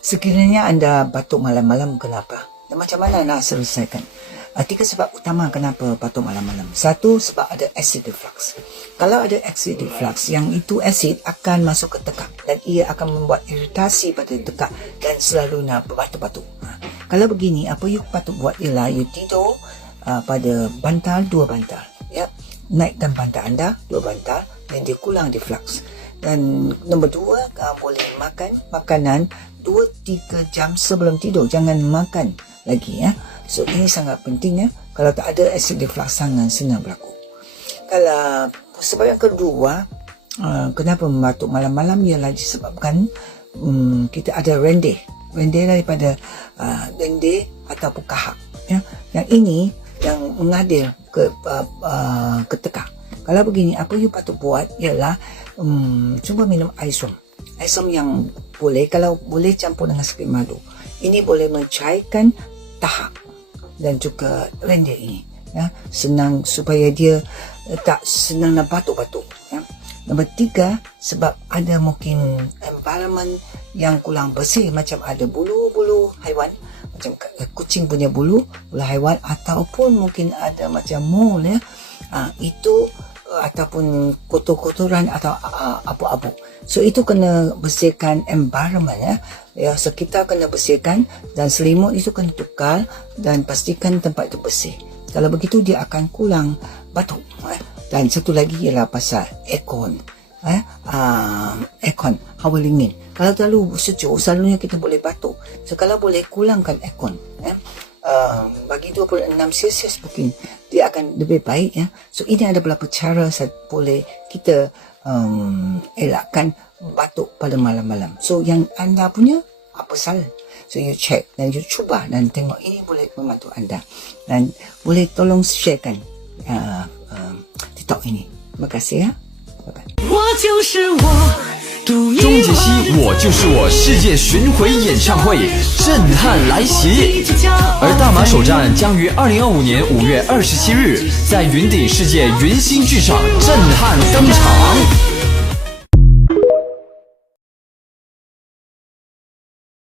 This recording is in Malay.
Sekiranya anda batuk malam-malam, kenapa? Dan macam mana nak selesaikan? 3 sebab utama kenapa batuk malam-malam. 1, sebab ada acid reflux. Kalau ada acid reflux, yang itu acid akan masuk ke tekak dan ia akan membuat iritasi pada tekak dan selalu nak berbatuk-batuk. Kalau begini, apa you patut buat ialah you tidur pada bantal 2 bantal. Ya, naikkan bantal anda 2 bantal dan dia kurang reflux. Dan nombor 2, boleh makan makanan 2-3 jam sebelum tidur. Jangan makan lagi ya. So ini sangat penting ya. Kalau tak ada acid reflux sangat senang berlaku. Kalau sebab yang kedua, kenapa membatuk malam-malam ialah disebabkan kita ada rendeh daripada rendeh ataupun kahak ya. Yang ini yang mengalir ke tekak. Kalau begini, apa you patut buat ialah cuba minum air som. Air som yang boleh, kalau boleh campur dengan sikit madu. Ini boleh mencairkan tahap dan juga rendeh ini ya, senang supaya dia tak senang nak batuk-batuk ya. Nombor 3, sebab ada mungkin environment yang kurang bersih, macam ada bulu-bulu haiwan, macam kucing punya bulu haiwan, ataupun mungkin ada macam mole ya, itu ataupun kotor-kotoran atau abu-abu. So itu kena bersihkan environment ya. Ya, sekitar kena bersihkan dan selimut itu kena tukar dan pastikan tempat itu bersih. Kalau begitu dia akan kurang batuk. Dan satu lagi ialah pasal aircon. Aircon, hawa dingin. Kalau terlalu sejuk, selalunya kita boleh batuk. So kalau boleh kurangkan aircon. Bagi 26 Celsius mungkin dia akan lebih baik ya. So ini ada beberapa cara boleh kita elakkan batuk pada malam-malam. So yang anda punya apa salah? So you check dan you cuba dan tengok ini boleh membantu anda. Dan boleh tolong sharekan TikTok ini. Terima kasih ya. Bye bye. 钟杰西《我就是我》世界巡回演唱会震撼来袭，而大马首站将于2025年5月27日在云顶世界云星剧场震撼登场。